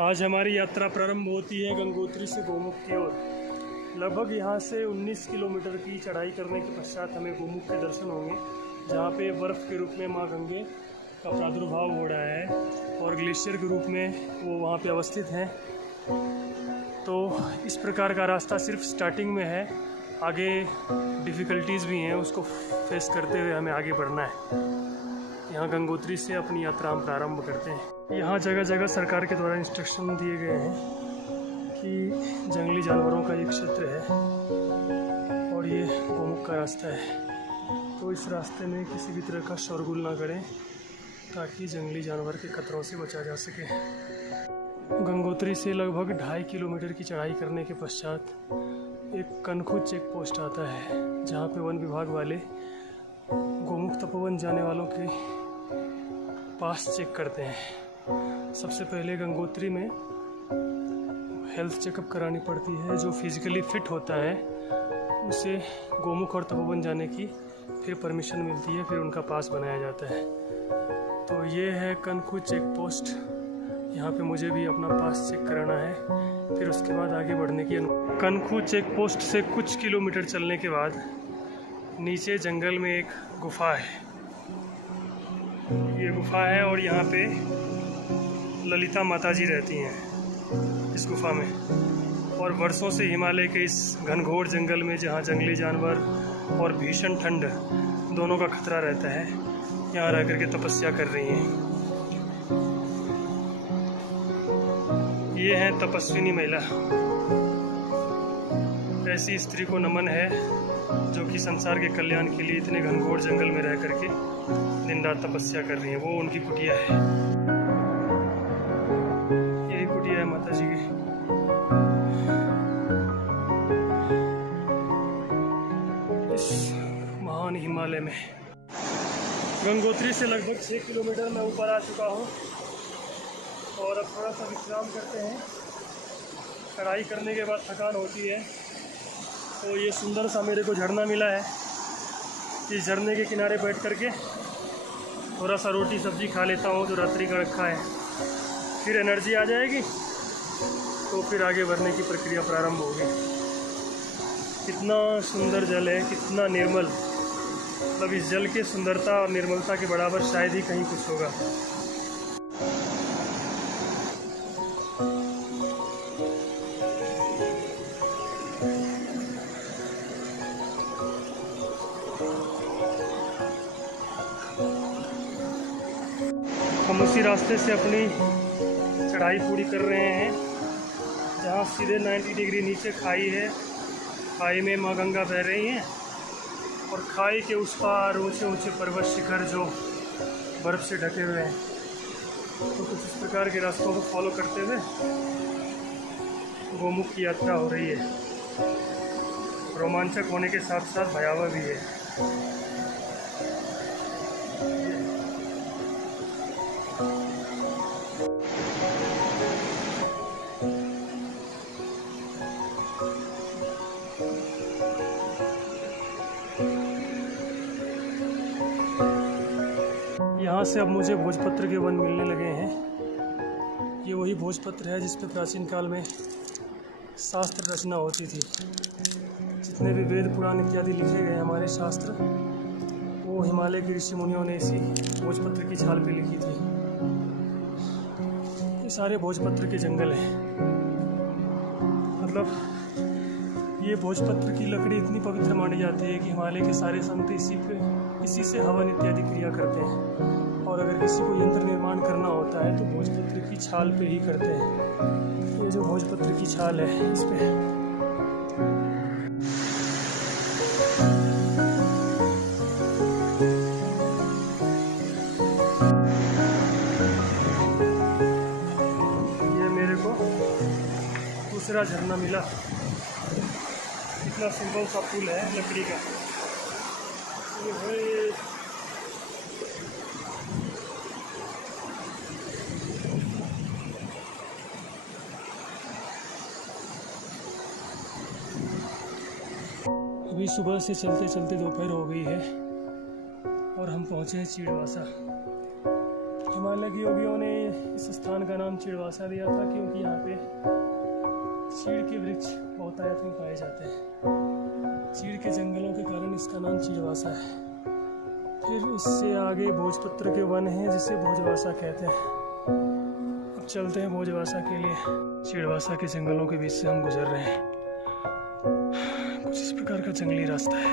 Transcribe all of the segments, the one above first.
आज हमारी यात्रा प्रारंभ होती है गंगोत्री से गोमुख की ओर। लगभग यहाँ से 19 किलोमीटर की चढ़ाई करने के पश्चात हमें गोमुख के दर्शन होंगे, जहाँ पे बर्फ़ के रूप में माँ गंगे का प्रादुर्भाव हो रहा है और ग्लेशियर के रूप में वो वहाँ पे अवस्थित हैं। तो इस प्रकार का रास्ता सिर्फ स्टार्टिंग में है, आगे डिफ़िकल्टीज़ भी हैं, उसको फेस करते हुए हमें आगे बढ़ना है। यहाँ गंगोत्री से अपनी यात्रा हम प्रारंभ करते हैं। यहाँ जगह जगह सरकार के द्वारा इंस्ट्रक्शन दिए गए हैं कि जंगली जानवरों का ये क्षेत्र है और ये गोमुख का रास्ता है, तो इस रास्ते में किसी भी तरह का शोरगुल ना करें ताकि जंगली जानवर के खतरों से बचा जा सके। गंगोत्री से लगभग 2.5 किलोमीटर की चढ़ाई करने के पश्चात एक कनखू चेक पोस्ट आता है, जहाँ पे वन विभाग वाले गोमुख तपोवन जाने वालों के पास चेक करते हैं। सबसे पहले गंगोत्री में हेल्थ चेकअप करानी पड़ती है। जो फिज़िकली फिट होता है उसे गोमुख और तपोवन जाने की फिर परमिशन मिलती है, फिर उनका पास बनाया जाता है। तो ये है कनखू चेक पोस्ट। यहाँ पे मुझे भी अपना पास चेक कराना है, फिर उसके बाद आगे बढ़ने की अनुमति। कनखू चेक पोस्ट से कुछ किलोमीटर चलने के बाद नीचे जंगल में एक गुफा है। ये गुफा है और यहाँ पे ललिता माता जी रहती हैं इस गुफा में। और वर्षों से हिमालय के इस घनघोर जंगल में, जहाँ जंगली जानवर और भीषण ठंड दोनों का खतरा रहता है, यहाँ रह करके तपस्या कर रही हैं। ये है तपस्विनी महिला। ऐसी स्त्री को नमन है जो कि संसार के कल्याण के लिए इतने घनघोर जंगल में रह करके दिन रात तपस्या कर रही है। वो उनकी कुटिया है, यही कुटिया है माता जी की। इस महान हिमालय में गंगोत्री से लगभग 6 किलोमीटर मैं ऊपर आ चुका हूँ और अब थोड़ा सा विश्राम करते हैं। चढ़ाई करने के बाद थकान होती है, तो ये सुंदर सा मेरे को झरना मिला है। इस झरने के किनारे बैठ करके थोड़ा सा रोटी सब्जी खा लेता हूँ जो रात्रि का रखा है, फिर एनर्जी आ जाएगी तो फिर आगे बढ़ने की प्रक्रिया प्रारंभ होगी। कितना सुंदर जल है, कितना निर्मल। मतलब इस जल की सुंदरता और निर्मलता के बराबर शायद ही कहीं कुछ होगा। हम उसी रास्ते से अपनी चढ़ाई पूरी कर रहे हैं, जहाँ सीधे 90 डिग्री नीचे खाई है। खाई में माँ गंगा बह रही हैं और खाई के उस पार ऊंचे ऊंचे पर्वत शिखर जो बर्फ़ से ढके हुए हैं। तो कुछ इस प्रकार के रास्तों को फॉलो करते हुए गोमुख की यात्रा हो रही है। रोमांचक होने के साथ साथ भयावह भी है। यहाँ से अब मुझे भोजपत्र के वन मिलने लगे हैं। ये वही भोजपत्र है जिस पे प्राचीन काल में शास्त्र रचना होती थी। जितने भी वेद पुराण इत्यादि लिखे गए हमारे शास्त्र, वो हिमालय के ऋषि मुनियों ने इसी भोजपत्र की छाल पे लिखी थी। ये सारे भोजपत्र के जंगल हैं। मतलब ये भोजपत्र की लकड़ी इतनी पवित्र मानी जाती है कि हिमालय के सारे संत इसी से हवन इत्यादि क्रिया करते हैं। और अगर किसी को यंत्र निर्माण करना होता है तो भोजपत्र की छाल पे ही करते हैं। ये जो भोजपत्र की छाल है, इस पे ये मेरे को दूसरा झरना मिला। इतना सिंपल सा पुल है लकड़ी का। अभी सुबह से चलते चलते दोपहर हो गई है और हम पहुँचे हैं चीड़वासा। हिमालय के योगियों ने इस स्थान का नाम चिड़वासा दिया था क्योंकि यहाँ पे चीड़ के वृक्ष बहुतायत में पाए जाते हैं। चीड़ के जंगलों के कारण इसका नाम चिड़वासा है। फिर इससे आगे भोजपत्र के वन हैं जिसे भोजवासा कहते हैं। अब चलते हैं भोजवासा के लिए। चिड़वासा के जंगलों के बीच से हम गुजर रहे हैं। कुछ इस प्रकार का जंगली रास्ता है।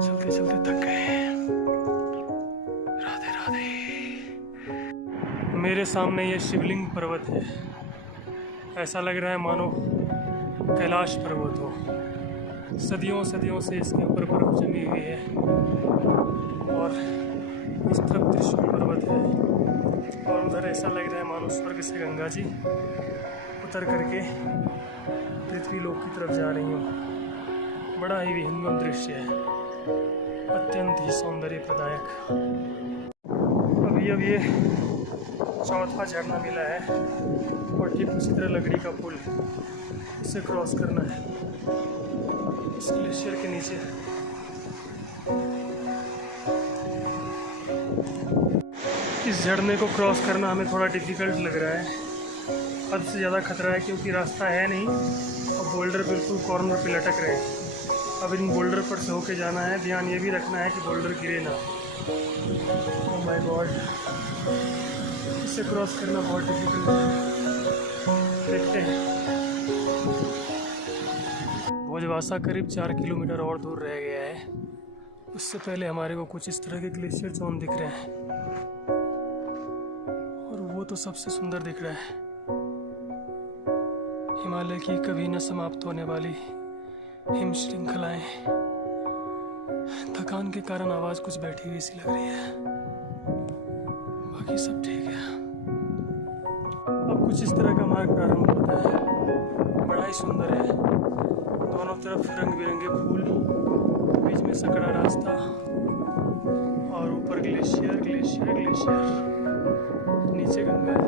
चलते चलते थक गए। राधे राधे। मेरे सामने ये शिवलिंग पर्वत है। ऐसा लग रहा है मानो कैलाश पर्वत हो। सदियों सदियों से इसके ऊपर बर्फ जमी हुई है और इस तरफ त्रिशूल पर्वत है और उधर ऐसा लग रहा है मानो स्वर्ग से गंगा जी उतर करके पृथ्वी लोक की तरफ जा रही हो। बड़ा ही विहंगम दृश्य है, अत्यंत ही सौंदर्य प्रदायक। अब ये चौथा झरना मिला है और ठीक उसी तरह लकड़ी का पुल, इसे क्रॉस करना है इस ग्लेशियर के नीचे। इस झरने को क्रॉस करना हमें थोड़ा डिफिकल्ट लग रहा है। हद से ज़्यादा खतरा है क्योंकि रास्ता है नहीं और बोल्डर बिल्कुल कॉर्नर पे लटक रहे हैं। अब इन बोल्डर पर से होके जाना है। ध्यान ये भी रखना है कि बोल्डर गिरे ना। ओह माय गॉड, इसे क्रॉस करना बहुत डिफिकल्ट है। देखते हैं। भोजवासा करीब 4 किलोमीटर और दूर रह गया है। उससे पहले हमारे को कुछ इस तरह के ग्लेशियर जोन दिख रहे हैं और वो तो सबसे सुंदर दिख रहा है। हिमालय की कभी न समाप्त होने वाली हिम श्रृंखलाएं। थकान के कारण आवाज कुछ बैठी हुई सी लग रही है, बाकी सब ठीक है। अब कुछ इस तरह का मार्ग प्रारंभ होता है। बड़ा ही सुंदर है। दोनों तरफ रंग बिरंगे फूल, बीच में सकड़ा रास्ता और ऊपर ग्लेशियर ग्लेशियर ग्लेशियर, नीचे गंगा जी।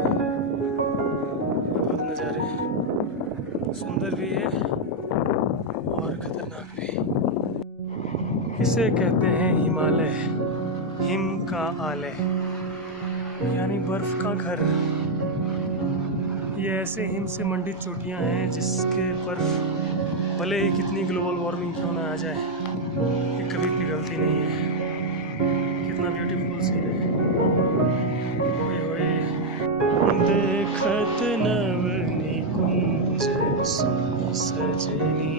अद्भुत नज़ारे, सुंदर भी है और खतरनाक भी। इसे कहते हैं हिमालय, हिम का आलय यानी बर्फ का घर। ये ऐसे हिम से मंडित चोटियां हैं जिसके बर्फ भले ही कितनी ग्लोबल वार्मिंग क्यों ना आ जाए, ये कभी पिघलती नहीं है। कितना ब्यूटीफुल सीन है। होए होए देखत नवनी कुंज सजनी,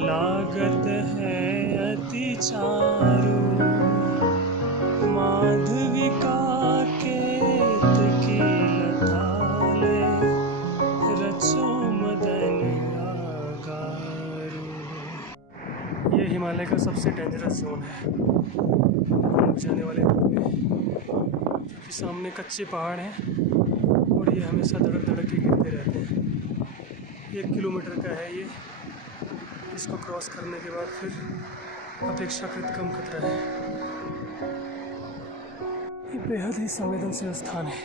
लागत है अति चारु, माधविका केत की लताले, रचो मदन आगारू। ये हिमालय का सबसे डेंजरस जोन है घूम जाने वाले रूट में, क्योंकि सामने कच्चे पहाड़ हैं और ये हमेशा धड़क धड़क के गिरते रहते हैं। 1 किलोमीटर का है ये। इसको क्रॉस करने के बाद फिर अपेक्षाकृत कम खतरा है। ये बेहद ही संवेदनशील स्थान है।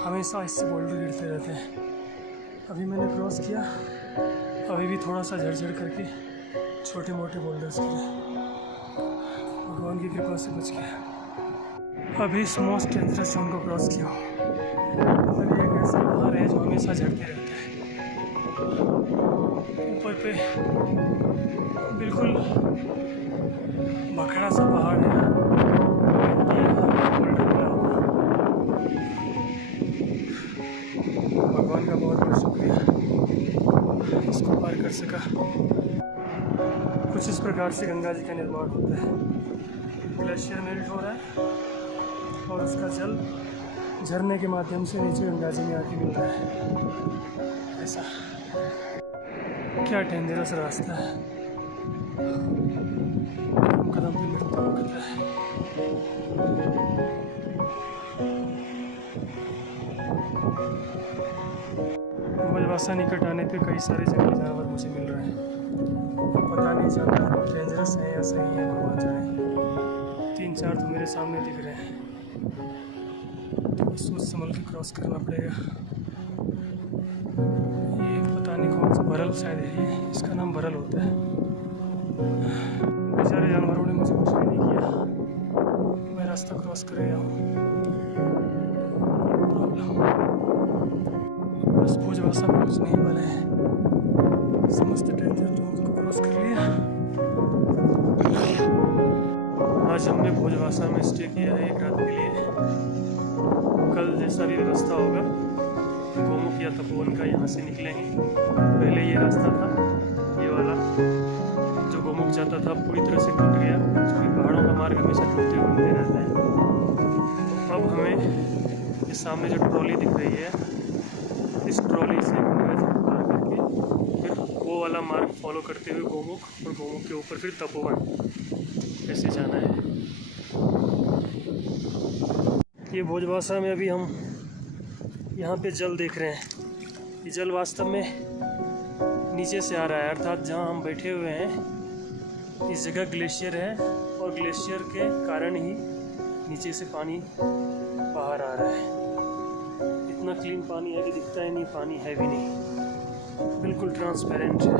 हमेशा इससे बोल्डर गिरते रहते हैं। अभी मैंने क्रॉस किया, अभी भी थोड़ा सा झड़झड़ करके छोटे मोटे बोल्डर्स गिरे। भगवान की कृपा से बच गया। अभी इस मोस्ट डेंजरस जोन को क्रॉस किया। मतलब ये एक ऐसा पहाड़ है जो हमेशा झड़ते रहता है। ऊपर पे बिल्कुल बखड़ा सा पहाड़ है। भगवान का बहुत बहुत शुक्रिया, इसको पार कर सका। कुछ इस प्रकार से गंगा जी का निर्माण होता है। ग्लेशियर मेल्ट हो रहा है और उसका जल झरने के माध्यम से नीचे गंगा जी में आके मिल रहा है। ऐसा क्या डेंजरस रास्ता है। कदम पे मृत्यु का खतरा है। भोजवासा निकट आने पे कई सारे जंगली जानवर मुझे मिल रहे हैं। पता नहीं चलता डेंजरस है या सही है, भगवान जाने। 3-4 तो मेरे सामने दिख रहे हैं, तो सोच संभल के क्रॉस करना पड़ेगा। ये पता नहीं कौन सा भरल शायद है, ये इसका नाम भरल होता है। बेचारे जानवरों ने मुझे कुछ भी नहीं किया। रास्ता क्रॉस कर रहा हूँ। बस भोजवासा पहुँचने ही वाले हैं। समस्त डेंजर जोन को क्रॉस कर लिया। आज हमने भोजवासा में स्टे किया है 1 रात के लिए। कल जैसा भी व्यवस्था होगा गोमुख या तपोवन का यहाँ से निकलेंगे। पहले ये रास्ता था, ये वाला जो गोमुख जाता था पूरी तरह से टूट गया, क्योंकि पहाड़ों का मार्ग हमेशा टूटते घूमते रहता है। अब हमें ये सामने जो ट्रॉली दिख रही है, इस ट्रॉली से पार करके फिर वो वाला मार्ग फॉलो करते हुए गोमुख, और गोमुख के ऊपर फिर तपोवन ऐसे जाना है। ये भोजवासा में अभी हम यहाँ पे जल देख रहे हैं। ये जल वास्तव में नीचे से आ रहा है, अर्थात जहाँ हम बैठे हुए हैं इस जगह ग्लेशियर है, और ग्लेशियर के कारण ही नीचे से पानी बाहर आ रहा है। इतना क्लीन पानी है कि दिखता ही नहीं, पानी है भी नहीं, बिल्कुल ट्रांसपेरेंट है।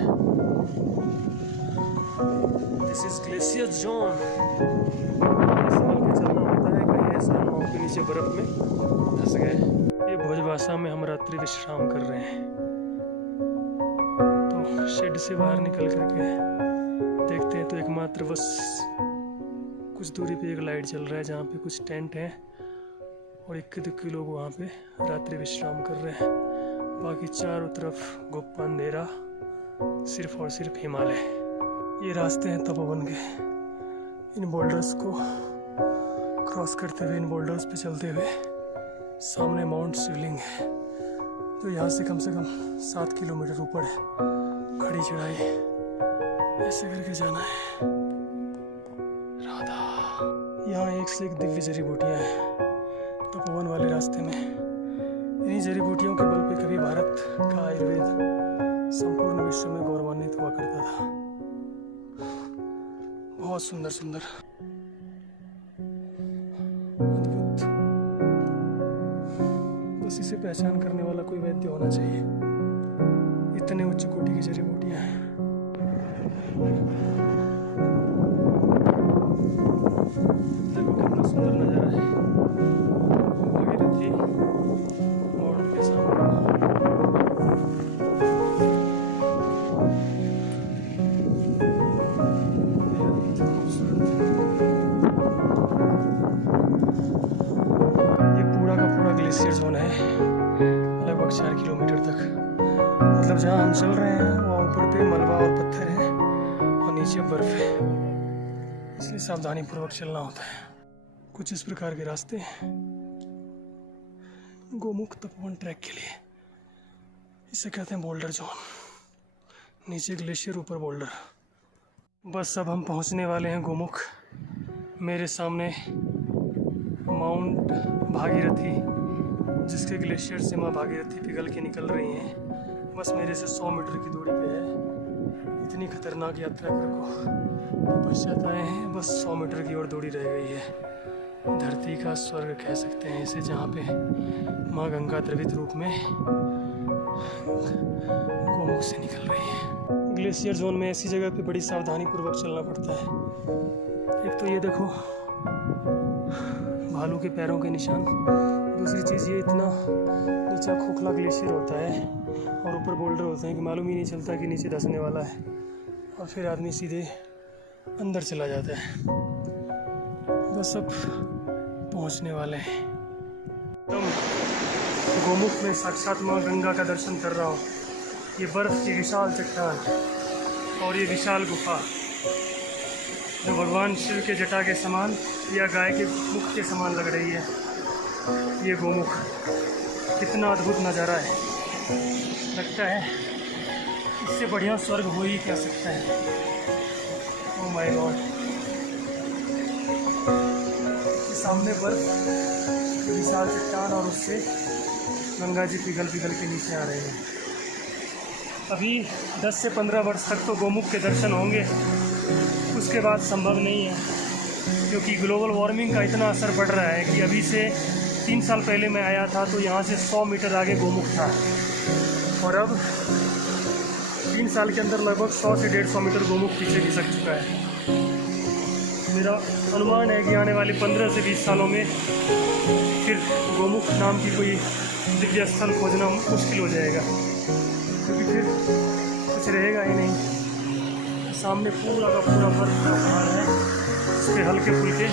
This is glacier zone. चलना होता है, कहीं ऐसा ना हो कि नीचे बर्फ में धंस गए। ये भोजवासा में हम रात्रि विश्राम कर रहे हैं। तो शेड से बाहर निकल करके देखते हैं तो एकमात्र बस कुछ दूरी पे एक लाइट जल रहा है, जहाँ पे कुछ टेंट हैं और 21 लोग वहाँ पे रात्रि विश्राम कर रहे हैं। बाकी चारों तरफ गुप्त अंधेरा, सिर्फ और सिर्फ हिमालय। ये रास्ते हैं तपोवन के। इन बोल्डर्स को क्रॉस करते हुए, इन बोल्डर्स पे चलते हुए सामने माउंट शिवलिंग है, तो यहाँ से कम 7 किलोमीटर ऊपर है। खड़ी चढ़ाई ऐसे करके जाना है। राधा, यहाँ एक से एक दिव्य जड़ी बूटियाँ हैं तपोवन वाले रास्ते में। इन्हीं जड़ी बूटियों के बल पे कभी भारत का आयुर्वेद संपूर्ण विश्व में गौरवान्वित हुआ करता था। बहुत सुंदर सुंदर अद्भुत। बस इसे पहचान करने वाला कोई वैद्य होना चाहिए। इतने उच्च कोटि की जड़ी बूटियाँ हैं। देखो कितना सुंदर नजारा है। भागीरथी माउंट के सामने। ये पूरा का पूरा ग्लेशियर जोन है, लगभग 4 किलोमीटर तक। मतलब जहाँ हम चल रहे हैं वहाँ ऊपर पे मलबा और पत्थर है और नीचे बर्फ है, इसलिए सावधानी पूर्वक चलना होता है। कुछ इस प्रकार के रास्ते हैं गोमुख तपोवन ट्रैक के लिए। इसे कहते हैं बोल्डर जोन। नीचे ग्लेशियर, ऊपर बोल्डर। बस अब हम पहुंचने वाले हैं गोमुख। मेरे सामने माउंट भागीरथी, जिसके ग्लेशियर से माँ भागीरथी पिघल के निकल रही हैं, बस मेरे से 100 मीटर की दूरी पे है। इतनी खतरनाक यात्रा कर पश्चात आए हैं, बस 100 मीटर की और दूरी रह गई है। धरती का स्वर्ग कह सकते हैं इसे, जहाँ पे माँ गंगा द्रवित रूप में गोमुख से निकल रही है। ग्लेशियर जोन में ऐसी जगह पे बड़ी सावधानी पूर्वक चलना पड़ता है। एक तो ये देखो भालू के पैरों के निशान, दूसरी चीज़ ये इतना नीचा खोखला ग्लेशियर होता है और ऊपर बोल्डर होते हैं कि मालूम ही नहीं चलता कि नीचे धंसने वाला है, और फिर आदमी सीधे अंदर चला जाता है। बस अब पहुंचने वाले हैं। एकदम गोमुख में साक्षात माँ गंगा का दर्शन कर रहा हूँ। ये बर्फ की विशाल चट्टान और ये विशाल गुफा जो भगवान शिव के जटा के समान या गाय के मुख के समान लग रही है। ये गोमुख कितना अद्भुत नज़ारा है। लगता है इससे बढ़िया स्वर्ग हो ही क्या सकता है। ओह माय गॉड, सामने बर्फ विशाल चट्टान और उससे गंगा जी पिघल पिघल के नीचे आ रहे हैं। अभी 10 से 15 वर्ष तक तो गोमुख के दर्शन होंगे, उसके बाद संभव नहीं है, क्योंकि ग्लोबल वार्मिंग का इतना असर पड़ रहा है कि अभी से 3 साल पहले मैं आया था तो यहाँ से 100 मीटर आगे गोमुख था, और अब 3 साल के अंदर लगभग 100 से 150 मीटर गोमुख पीछे खिसक चुका है। मेरा अनुमान है कि आने वाले 15 से 20 सालों में फिर गोमुख नाम की कोई दिव्य स्थल खोजना मुश्किल हो जाएगा, क्योंकि फिर कुछ रहेगा ही नहीं। सामने पूरा का पूरा बर्फ का पहाड़ है, इस पर हल्के फुल्के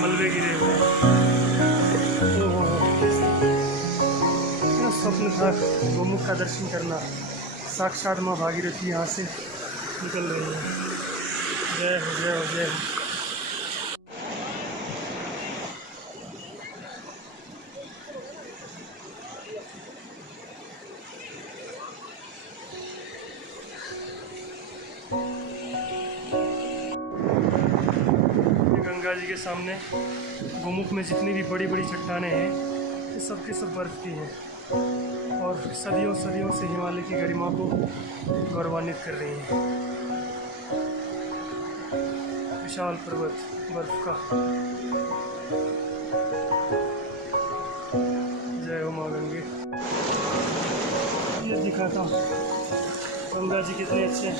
मलबे गिरे हुए हैं। स्वप्न था गोमुख का दर्शन करना, साक्षात माँ भागीरथी यहाँ से निकल रही है। जय हो जय हो जय हो। गंगा जी के सामने गोमुख में जितनी भी बड़ी बड़ी चट्टानें हैं, ये सब के सब बर्फ की हैं और सदियों सदियों से हिमालय की गरिमा को गौरवान्वित कर रही हैं। विशाल पर्वत बर्फ का। जय हो माँ गंगे। ये दिखाता हूँ गंगा जी कितने अच्छे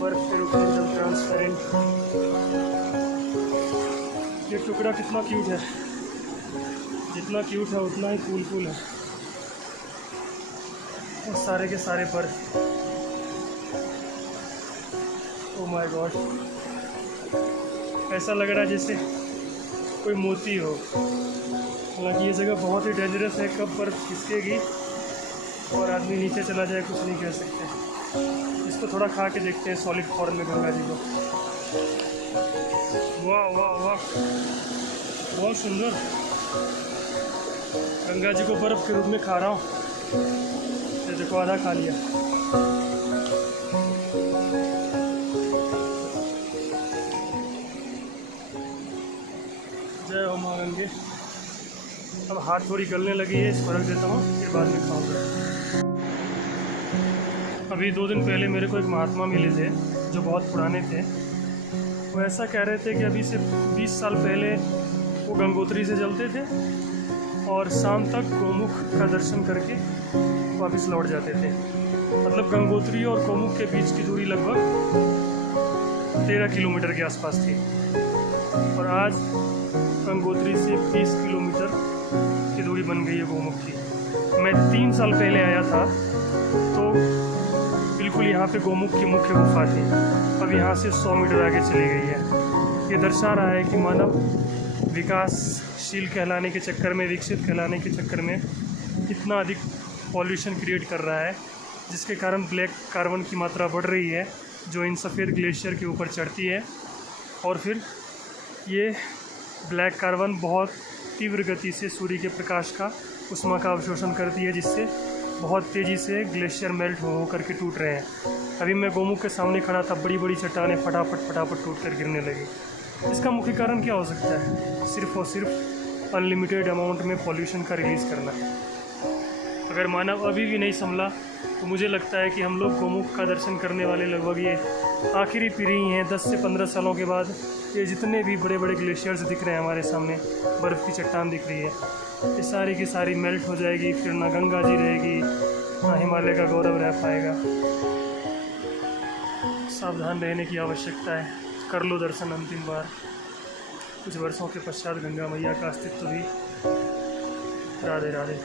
बर्फ के रूप में एकदम ट्रांसपेरेंट। ये टुकड़ा कितना क्यूट है, जितना क्यूट है उतना ही कूल है, और सारे के सारे बर्फ। ओह माय गॉड, ऐसा लग रहा है जैसे कोई मोती हो। हालांकि ये जगह बहुत ही डेंजरस है, कब बर्फ खिसकेगी और आदमी नीचे चला जाए कुछ नहीं कह सकते। इसको थोड़ा खा के देखते हैं सॉलिड फॉर्म में गंगा जी को। वाह वाह वाह, बहुत सुंदर। गंगा जी को बर्फ़ के रूप में खा रहा हूँ। ये देखो आधा खा लिया। जय हो माँ गंगे। अब हाथ थोड़ी गलने लगी है, इसको रख देता हूँ, फिर बाद में खाऊंगा। अभी 2 दिन पहले मेरे को एक महात्मा मिले थे जो बहुत पुराने थे। वो ऐसा कह रहे थे कि अभी से 20 साल पहले वो गंगोत्री से चलते थे और शाम तक गोमुख का दर्शन करके वापस लौट जाते थे। मतलब गंगोत्री और गोमुख के बीच की दूरी लगभग 13 किलोमीटर के आसपास थी, और आज गंगोत्री से 20 किलोमीटर की दूरी बन गई है गोमुख की। मैं 3 साल पहले आया था तो बिल्कुल यहाँ पे गोमुख की मुख्य गुफा थी, अब यहाँ से 100 मीटर आगे चली गई है। ये दर्शा रहा है कि मानव विकासशील कहलाने के चक्कर में, विकसित कहलाने के चक्कर में कितना अधिक पॉल्यूशन क्रिएट कर रहा है, जिसके कारण ब्लैक कार्बन की मात्रा बढ़ रही है, जो इन सफ़ेद ग्लेशियर के ऊपर चढ़ती है, और फिर ये ब्लैक कार्बन बहुत तीव्र गति से सूर्य के प्रकाश का उष्मा का अवशोषण करती है, जिससे बहुत तेज़ी से ग्लेशियर मेल्ट हो करके टूट रहे हैं। अभी मैं गोमुख के सामने खड़ा था, बड़ी बड़ी चट्टानें फटाफट टूट कर गिरने लगी। इसका मुख्य कारण क्या हो सकता है? सिर्फ और सिर्फ अनलिमिटेड अमाउंट में पॉल्यूशन का रिलीज़ करना। अगर मानव अभी भी नहीं संभला तो मुझे लगता है कि हम लोग गोमुख का दर्शन करने वाले लगभग ये आखिरी पीढ़ी हैं। 10 से 15 सालों के बाद ये जितने भी बड़े बड़े ग्लेशियर्स दिख रहे हैं हमारे सामने, बर्फ़ की चट्टान दिख रही है, ये सारी की सारी मेल्ट हो जाएगी। फिर ना गंगा जी रहेगी, ना हिमालय का गौरव रह पाएगा। सावधान रहने की आवश्यकता है। कर लो दर्शन अंतिम बार। कुछ वर्षों के पश्चात गंगा मैया का अस्तित्व भी। राधे राधे।